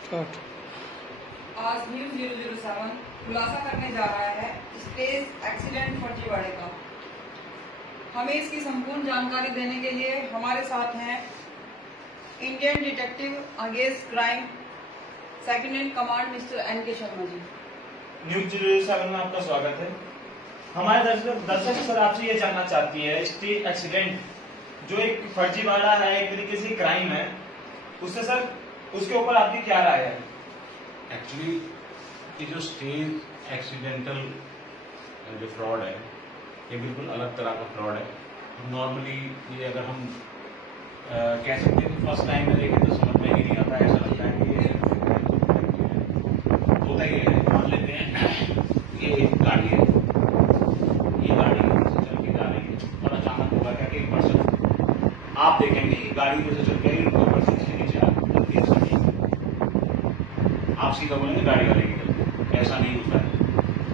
आज न्यूज 007 खुलासा करने जा रहा है स्टेज एक्सीडेंट फर्जीवाड़े का। हमें इसकी संपूर्ण जानकारी देने के लिए हमारे साथ हैं Indian detective against crime second in command mister NK Sharma ji. News 007 में आपका स्वागत है। हमारे दर्शक सर आपसे ये जानना चाहती है स्टेज एक्सीडेंट जो एक फर्जीवाड़ा है, एक तरीके से क्राइम है, उससे सर उसके ऊपर आपकी क्या राय है? एक्चुअली ये जो स्टेज एक्सीडेंटल जो फ्रॉड है ये बिल्कुल अलग तरह का फ्रॉड है। नॉर्मली ये अगर हम कह सकते हैं फर्स्ट टाइम में देखें तो समझ में ही नहीं आता, ऐसा लगता है कि ये होता ही है। मान लेते हैं ये एक गाड़ी है, ये गाड़ी से चल के जा रही है और अचानक होगा क्या कि एक पर्सन आप देखेंगे कि गाड़ी जैसे चल गई कोई पर्सन से नीचे आप सीधा बोलेंगे गाड़ी वाले की गलती, ऐसा नहीं होता है।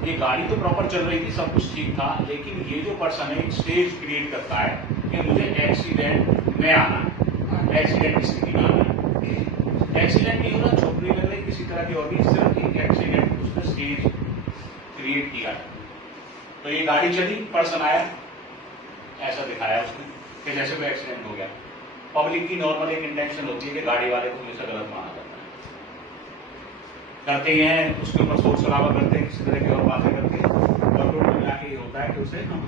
ये गाड़ी तो प्रॉपर चल रही थी, सब कुछ ठीक था, लेकिन ये जो पर्सन है एक स्टेज क्रिएट करता है कि मुझे एक्सीडेंट में आना है, एक्सीडेंट की स्थिति में आना है। एक्सीडेंट नहीं हो रहा, छोटी लग रही किसी तरह की होगी, सिर्फ एक एक्सीडेंट उसने स्टेज क्रिएट किया। तो ये गाड़ी चली, पर्सन आया, ऐसा दिखाया उसने कि जैसे कोई एक्सीडेंट हो गया। पब्लिक की नॉर्मल एक इंटेंशन होती है कि गाड़ी वाले को हमेशा गलत माना जाता है, करते ही हैं, उसके ऊपर शोर शराबा करते हैं, किसी तरह की और बातें करते हैं और रोड में जाके ये होता है कि उसे हम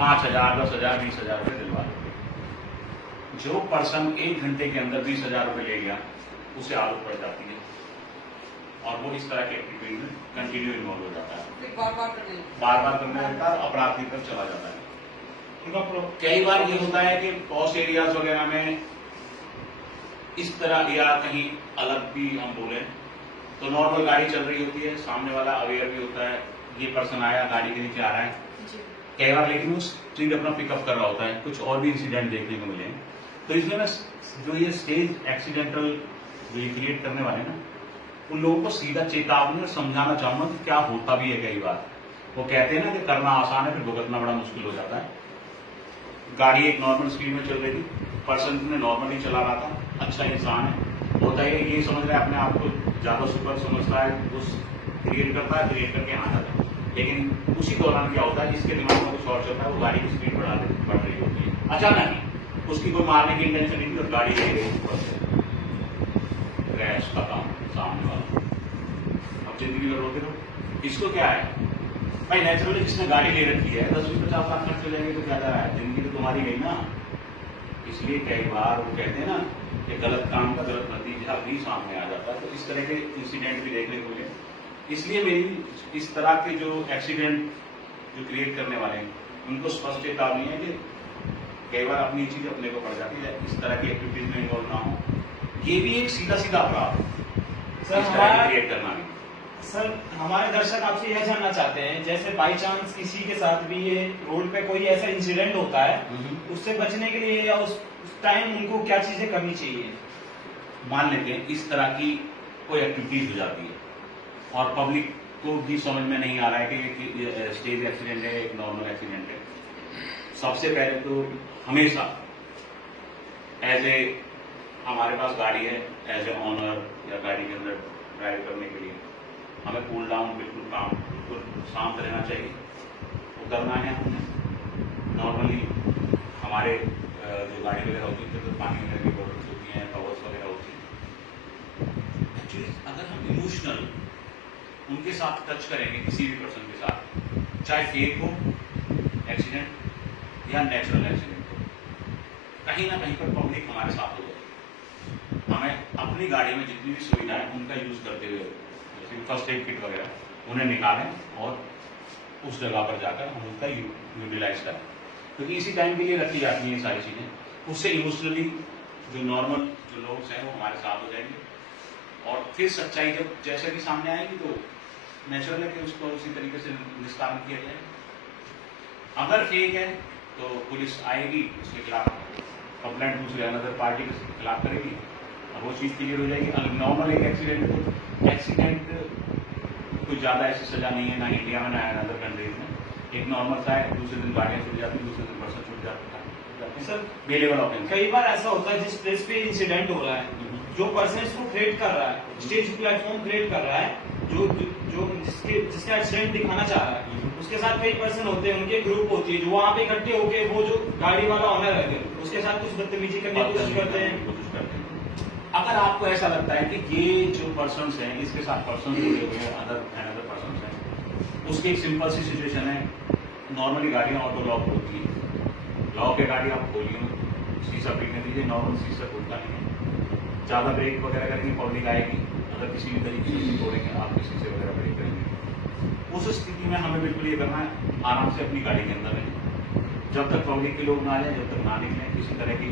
5,000, 10,000, 20,000 रुपये दिलवा देते हैं। जो पर्सन 1 घंटे के अंदर 20,000 रुपये ले गया उसे आदत पड़ जाती है और वो इस तरह के एक्टिविटी में कंटिन्यू इन्वॉल्व हो जाता है, बार बार करने लगता है, अपराध की तरफ चला जाता है। कई बार ये होता है कि पॉश एरियाज वगैरह में इस तरह या कहीं अलग भी हम बोले तो नॉर्मल गाड़ी चल रही होती है, सामने वाला अवेयर भी होता है, ये पर्सन आया गाड़ी के नीचे आ रहा है कई बार, लेकिन वो स्पीड अपना पिकअप कर रहा होता है। कुछ और भी इंसिडेंट देखने को मिले, तो इसलिए मैं जो ये स्टेज एक्सीडेंटल जो ये क्रिएट करने वाले ना, उन लोगों को सीधा चेतावनी और समझाना चाहूंगा कि क्या होता भी है। कई बार वो कहते हैं ना कि करना आसान है, फिर भुगतना बड़ा मुश्किल हो जाता है। गाड़ी एक नॉर्मल स्पीड में चल रही थी, पर्सन ने नॉर्मली चला रहा था, अच्छा इंसान है, होता है ये समझ रहा है अपने आप को ज्यादा सुपर समझता है, उस क्रिएट करता है, क्रिएट करके आ जाता है। लेकिन उसी दौरान क्या होता है, जिसके दिमाग में कुछ और चलता है, वो गाड़ी की स्पीड बढ़ रही होती है, अचानक ही उसकी कोई मारने की इंटेंशन नहीं थी और गाड़ी ले गई ऊपर से, क्रैश का काम सामने वाला। अब जिंदगी में रोते रहो, इसको क्या है भाई, नेचुरली जिसने गाड़ी ले रखी है 10-20-50 लाख खर्च हो जाएंगे तो क्या जा रहा है, जिंदगी तो तुम्हारी गई ना। इसलिए कई बार वो कहते हैं ना कि गलत काम का गलत नतीजा भी सामने आ जाता है। तो इस तरह के इंसिडेंट भी देखने को मिले, इसलिए मेरी इस तरह के जो एक्सीडेंट जो क्रिएट करने वाले हैं उनको स्पष्ट चेतावनी है कि कई बार अपनी चीज अपने को पड़ जाती है, इस तरह की एक्टिविटीज में इन्वॉल्व ना हो। ये भी एक सीधा सीधा अपराध है क्रिएट करना भी। सर हमारे दर्शक आपसे यह जानना चाहते हैं, जैसे बाई चांस किसी के साथ भी ये रोड पे कोई ऐसा इंसिडेंट होता है, उससे बचने के लिए या उस टाइम उनको क्या चीजें करनी चाहिए? मान लेते हैं इस तरह की कोई एक्टिविटीज हो जाती है और पब्लिक को भी समझ में नहीं आ रहा है कि ये स्टेज एक्सीडेंट है, एक नॉर्मल एक्सीडेंट है। सबसे पहले तो हमेशा एज ए हमारे पास गाड़ी है, एज ए ऑनर या गाड़ी के अंदर ड्राइव करने के लिए हमें कूल डाउन बिल्कुल शांत रहना चाहिए। उतरना है हमने नॉर्मली हमारे जो गाड़ी वगैरह होती है तो पानी वगैरह की बॉटल्स होती हैं, कवर्स वगैरह होती हैं। एक्चुअली अगर हम इमोशनल उनके साथ टच करेंगे किसी भी पर्सन के साथ, चाहे फेक हो एक्सीडेंट या नेचुरल एक्सीडेंट हो, कहीं ना कहीं पर पब्लिक हमारे साथ हो जाए। हमें अपनी गाड़ी में जितनी भी सुविधाएं उनका यूज करते हुए फर्स्ट एड किट वगैरह उन्हें निकालें और उस जगह पर जाकर हम उनका यूटिलाइज करें, क्योंकि इसी टाइम के लिए रखी जाती हैं ये सारी चीजें। उससे इमोशनली जो नॉर्मल जो लोग हैं वो हमारे साथ हो जाएंगे और फिर सच्चाई जब जैसे कि सामने आएगी तो नेचुरल है कि उसको उसी तरीके से निस्तारण किया जाए। अगर फेक है तो पुलिस आएगी, उसके खिलाफ कंप्लेंट दूसरे अनदर पार्टी के खिलाफ करेगी और वो चीज क्लियर हो जाएगी। अगर नॉर्मल एक एक्सीडेंट कोई ज्यादा ऐसी सजा नहीं है, ना इंडिया में ना अदर कंट्रीज में। एक नॉर्मल सा है, दूसरे दिन गाड़ियां छूट जाती है, दूसरे दिन पर्सन छूट जाता है। Sir bailable offence. कई बार ऐसा होता है जिस प्लेस पे इंसिडेंट हो रहा है जो पर्सन इसको क्रिएट कर रहा है, स्टेज प्लेटफॉर्म क्रिएट कर रहा है, जो जो जिसका एक्सीडेंट दिखाना चाह रहा है, उसके साथ कई पर्सन होते हैं, उनकी ग्रुप होती है जो वहां पे इकट्ठे होके वो जो गाड़ी वाला ऑनर है उसके साथ कुछ बदतमीजी करने की कोशिश करते हैं। अगर आपको ऐसा लगता है कि ये जो पर्सन हैं इसके साथ पर्सन जुड़े हुए हैं, अदर पर्सन हैं, उसकी एक सिंपल सी सिचुएशन है। नॉर्मली गाड़ियां ऑटो लॉक होती है, लॉक है गाड़ी आप खोलिए, शीशा पीटने दीजिए, नॉर्मल शीशा खुलता नहीं है, ज्यादा ब्रेक वगैरह करेंगे पब्लिक आएगी, अगर किसी भी तरीके से तोड़ेंगे आप किसी से वगैरह ब्रेक करेंगे। उस स्थिति में हमें बिल्कुल ये करना है, आराम से अपनी गाड़ी के अंदर रहें, जब तक पब्लिक के लोग ना आ जाए, जब तक ना निकलें किसी तरह की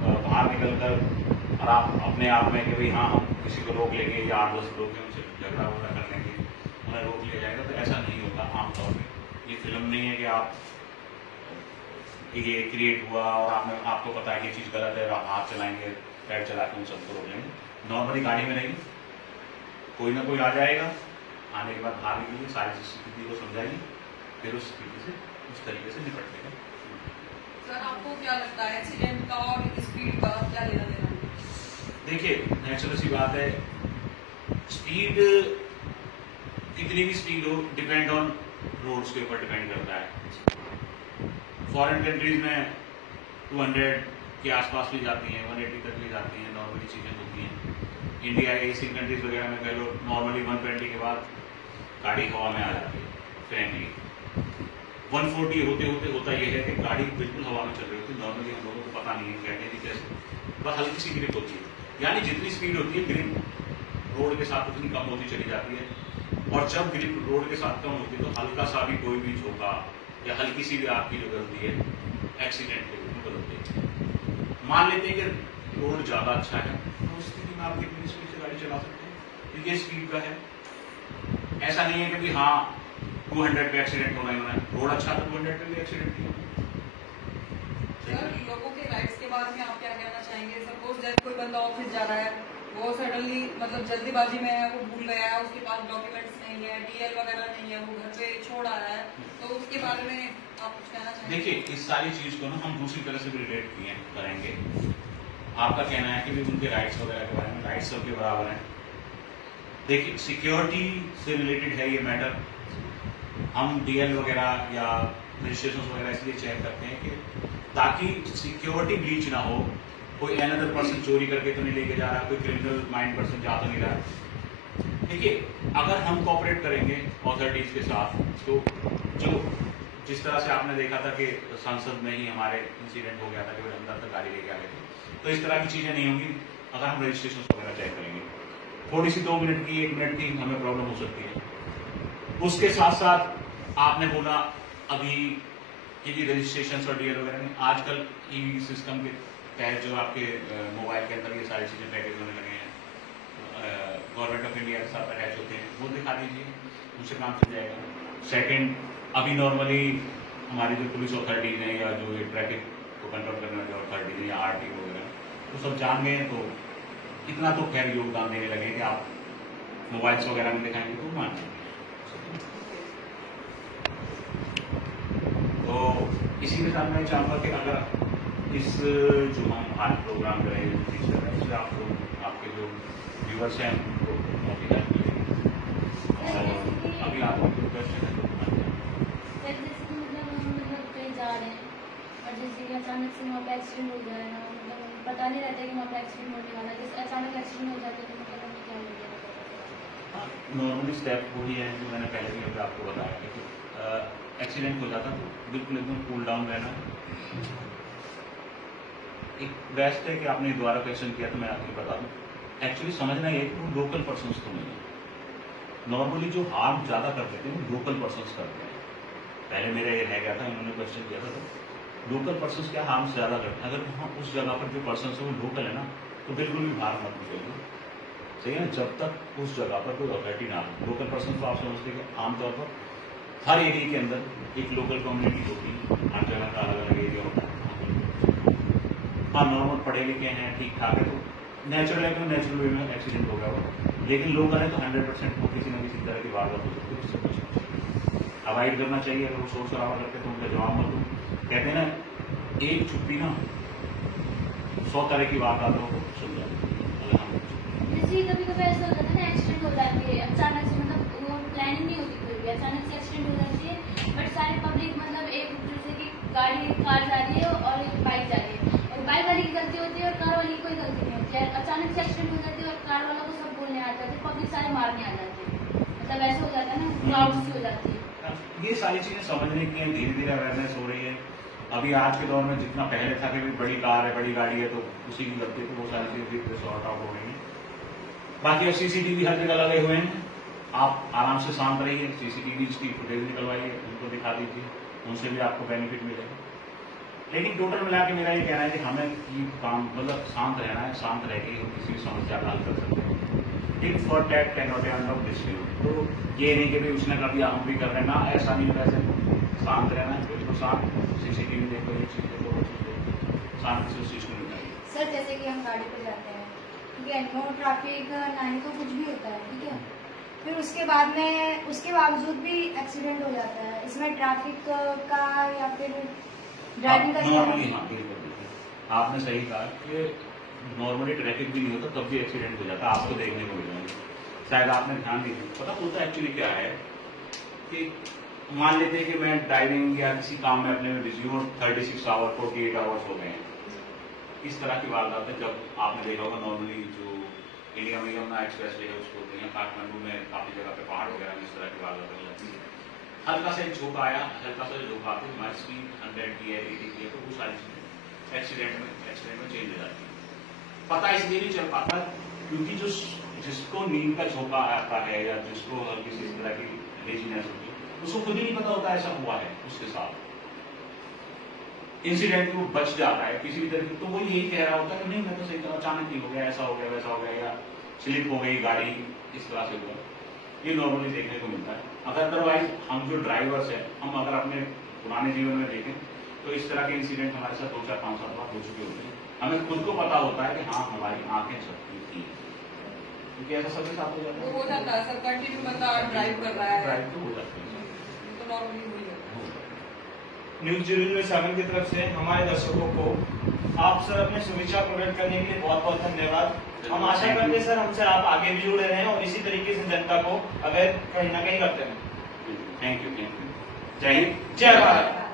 बाहर निकल कर और आप अपने आप में कि भाई हाँ हम किसी को रोक लेंगे या 8-10 लोग हैं उनसे झगड़ा वगैरह कर लेंगे, उन्हें रोक लिया जाएगा, तो ऐसा नहीं होगा। आमतौर पर ये फिल्म नहीं है कि आप ये क्रिएट हुआ और आपको पता है कि ये चीज़ गलत है और आप हाथ चलाएंगे, पैर चला के उन सबको रोक लेंगे। नॉर्मली गाड़ी में नहीं, कोई ना कोई आ जाएगा, आने के बाद बाहर निकलिए, सारी स्थिति को समझाइए, फिर उस स्थिति से उस तरीके से निपट लेगा। सर आपको क्या लगता है एक्सीडेंट का और स्पीड का क्या लेना देना? देखिए नेचुरल सी बात है, स्पीड कितनी भी स्पीड हो डिपेंड ऑन रोड्स के ऊपर डिपेंड करता है। फॉरेन कंट्रीज में 200 के आसपास भी जाती हैं, 180 तक भी जाती हैं, नॉर्मली चीज़ें होती हैं। इंडिया एशियन कंट्रीज वगैरह में कह लो नॉर्मली 120 के बाद गाड़ी हवा में आ जाती है फ्रेंकली। 140 होते होते होता यह है कि गाड़ी बिल्कुल हवा में चल रही होती है, नॉर्मली हम लोगों को पता नहीं है कहने की कैसे, बस हल्की सी ग्रिप होती है, यानी जितनी स्पीड होती है ग्रिप रोड के साथ उतनी कम होती चली जाती है, और जब ग्रिप रोड के साथ कम होती है तो हल्का सा भी कोई भी झोंका या हल्की सी भी आपकी जो गलती है एक्सीडेंट के रूप में बदलती है। मान लेते हैं कि रोड ज़्यादा अच्छा है तो उस स्थिति में आप कितनी स्पीड से गाड़ी चला सकते हैं, तो ये स्पीड का है। ऐसा नहीं है कि भाई हाँ 200 पे एक्सीडेंट होना ही होना है, रोड अच्छा तो 200 पे भी एक्सीडेंट नहीं होना। सर लोगों के राइट्स के बारे में आप क्या कहना चाहेंगे? सपोज जैसे कोई बंदा ऑफिस जा रहा है, वो सडनली मतलब जल्दीबाजी में है, वो भूल गया है, उसके पास डॉक्यूमेंट्स नहीं है, डीएल वगैरह नहीं है, वो घर पे छोड़ आया है, तो उसके बारे में आप कुछ कहना चाहेंगे? देखिए इस सारी चीज को ना हम दूसरी तरह से भी रिलेट करेंगे। आपका कहना है कि भी उनके राइट्स वगैरह के बारे में, राइट्स सबके बराबर हैं। देखिए सिक्योरिटी से रिलेटेड है ये मैटर। हम डीएल वगैरह या रजिस्ट्रेशन वगैरह इसलिए चेक करते हैं कि ताकि सिक्योरिटी ब्रीच ना हो, कोई अनदर पर्सन चोरी करके तो नहीं लेके जा रहा, कोई क्रिमिनल माइंड पर्सन जा तो नहीं रहा। देखिए अगर हम कोऑपरेट करेंगे अथॉरिटीज के साथ, तो जो जिस तरह से आपने देखा था कि संसद में ही हमारे इंसिडेंट हो गया था कि वो अंदर तक गाड़ी लेके आ गए थे, तो इस तरह की चीजें नहीं होंगी अगर हम रजिस्ट्रेशन वगैरह चेक करेंगे। थोड़ी सी 2 मिनट की 1 मिनट की हमें प्रॉब्लम हो सकती है। उसके साथ साथ आपने बोला अभी कि रजिस्ट्रेशन और डीएल वगैरह में आजकल ईवी सिस्टम के तहत जो आपके मोबाइल के अंदर ये सारी चीजें पैकेज होने लगे हैं, गवर्नमेंट ऑफ इंडिया के साथ अटैच होते हैं, वो दिखा दीजिए, उनसे काम चल जाएगा। सेकंड, अभी नॉर्मली हमारी जो पुलिस अथॉरिटीज हैं या जो ट्रैफिक को कंट्रोल करने वाली अथॉरिटीज हैं या आरटी वगैरह, तो सब जान गए हैं, तो इतना तो खैर योगदान देने लगे कि आप मोबाइल्स वगैरह में दिखाएंगे तो मान जाएंगे। तो इसी के साथ मैं चाहूँगा कि अगर इस जो हम आज प्रोग्राम कर रहे हैं, जो चीज़ कर रहे हैं, उससे आपको आपके जो व्यूअर्स हैं उनको काफ़ी हेल्प मिलेगी। और अभी आपको जो क्वेश्चन है तो जैसे कि मतलब कहीं जा रहे हैं और जैसे कि अचानक से वहाँ पे एक्सीडेंट हो जाए ना, मतलब पता नहीं रहता कि वहाँ पे एक्सीडेंट होने वाला है, जैसे अचानक एक्सीडेंट हो जाता है तो मतलब हमें क्या लगेगा? नॉर्मली स्टेप वही है जो मैंने पहले भी अभी आपको बताया कि एक्सीडेंट हो जाता तो बिल्कुल एकदम कूल डाउन रहना। एक बेस्ट है कि आपने दोबारा क्वेश्चन किया तो मैं आपको बता दूं, एक्चुअली समझना ये कि वो लोकल पर्सन्स तो नहीं है। नॉर्मली जो हार्म ज़्यादा कर देते हैं वो लोकल पर्सन्स करते हैं। पहले मेरा ये रह गया था, इन्होंने क्वेश्चन किया था, तो लोकल पर्सन्स क्या हार्म ज़्यादा करते हैं। अगर वहाँ उस जगह पर जो पर्सन है वो लोकल है ना, तो बिल्कुल भी बाहर मत निकलिए, सही है ना, जब तक उस जगह पर कोई अथॉरिटी ना हो। लोकल पर्सन को आप समझते हैं कि आमतौर पर हर एरिया के अंदर एक लोकल कम्युनिटी होती है, हर जगह का अलग अलग एरिया होता है। हाँ नॉर्मल पढ़े लिखे हैं, ठीक ठाक है, तो नेचुरल है कि नेचुरल वे में एक्सीडेंट हो गया हो, लेकिन लोग आए तो 100% वो किसी न किसी तरह की वारदात हो सकती है, जिससे कुछ अवॉइड करना चाहिए। अगर वो शोर शराबा करते तो उनका जवाब मत दो। कहते हैं ना एक छुट्टी ना 100 तरह की वारदातों को सुन जाती है। कि कभी कभी ऐसा होता है ना, एक्सीडेंट हो जाती है अचानक से, मतलब वो प्लानिंग नहीं होती कोई भी, अचानक से एक्सीडेंट हो जाती है। बट सारे पब्लिक मतलब एक दूसरे की कार जा रही है और एक बाइक जा रही है, और बाइक वाली की गलती होती है और कार वाली की कोई गलती नहीं होती है। अचानक से एक्सीडेंट हो जाती है और कार वालों को सब बोलने आ जाते हैं, पब्लिक सारे मारने आ जाते हैं, मतलब ऐसा हो जाता है ना, क्राउड सी हो जाती है। ये सारी चीजें समझने की हैं, धीरे धीरे अवेयरनेस हो रही है। अभी आज के दौर में जितना पहले था कि बड़ी कार है, बड़ी गाड़ी है तो उसी की गलती है, तो वो सारी चीजें भी सॉर्ट आउट हो रही है। बाकी सीसीटीवी हर जगह लगे हुए हैं, आप आराम से शांत रहिए, सीसीटीवी की फुटेज निकलवाइए, उनको दिखा दीजिए, उनसे भी आपको बेनिफिट मिलेगा। लेकिन टोटल मिला के मेरा ये कहना है कि हमें ये काम मतलब शांत रहना है, शांत रह के हम किसी भी समस्या का हल कर सकते हैं। Tit for tat can not end of dispute. तो ये नहीं कि भाई उसने कर दिया हम भी कर रहे हैं, ना ऐसा नहीं होता है। शांत रहना है, बिल्कुल शांत, सीसीटीवी देखो, ये चीज देखो, वो चीज देखो, शांति से उस चीज को निकालिए। सर जैसे कि हम गाड़ी पे जाते हैं, ठीक है, नो ट्रैफिक नहीं तो कुछ भी होता है, ठीक है, फिर उसके बाद में उसके बावजूद भी एक्सीडेंट हो जाता है, इसमें ट्रैफिक का या फिर ड्राइविंग का नॉर्मली हाँ बिल्कुल बिल्कुल आपने सही कहा कि नॉर्मली ट्रैफिक भी नहीं होता तब भी एक्सीडेंट हो जाता है, आपको देखने को मिलेगा। शायद आपने ध्यान नहीं दिया, पता होता एक्चुअली क्या है कि मान लेते हैं कि मैं ड्राइविंग या किसी काम में अपने में बिजी हूँ, 36 आवर 48 आवर्स हो गए हैं, इस तरह की वारदात है। जब आपने देखा होगा नॉर्मली जो इंडिया में यमुना एक्सप्रेस वे है उसको बोलते हैं, काठमांडू में काफी जगह पे पहाड़ वगैरह में इस तरह की वारदात हो जाती है। हल्का सा झोंका आया, हल्का सा झोंका आते हमारी स्पीड 100 की है, 80 की है, तो वो सारी चीजें एक्सीडेंट में चेंज हो जाती है। पता इसलिए नहीं चल पाता क्योंकि जो जिसको नींद का झोंका आता है या जिसको हल्की सी इस तरह की लेजीनेस होती है, उसको खुद ही नहीं पता होता ऐसा हुआ है उसके साथ, इंसिडेंट वो बच जाता है किसी भी तरह। तो वो यही कह रहा होता है कि नहीं मैं तो सही तरह अचानक नहीं हो गया, ऐसा हो गया वैसा हो गया, या स्लिप हो गई गाड़ी, इस तरह से हुआ। ये नॉर्मली देखने को मिलता है। अगर अदरवाइज हम जो ड्राइवर्स हैं, हम अगर अपने पुराने जीवन में देखें तो इस तरह के इंसिडेंट हमारे साथ 2 4 5 7 बार हो चुके होते हैं। हमें खुद को पता होता है कि हाँ हमारी आंखें झपकी थी, क्योंकि ऐसा सबके साथ हो जाता वो हो जाता है सर, कंटिन्यू बंदा ड्राइव कर रहा है ड्राइव तो हो जाता है। तो नॉर्मली हो ही जाता है। न्यूज 007 की तरफ से हमारे दर्शकों को आप सर अपने शुभेच्छा प्रकट करने के लिए बहुत बहुत धन्यवाद। हम आशा करते हैं सर हमसे आप आगे भी जुड़े रहें और इसी तरीके से जनता को अगर कहीं ना कहीं करते हैं। थैंक यू जय हिंद जय भारत।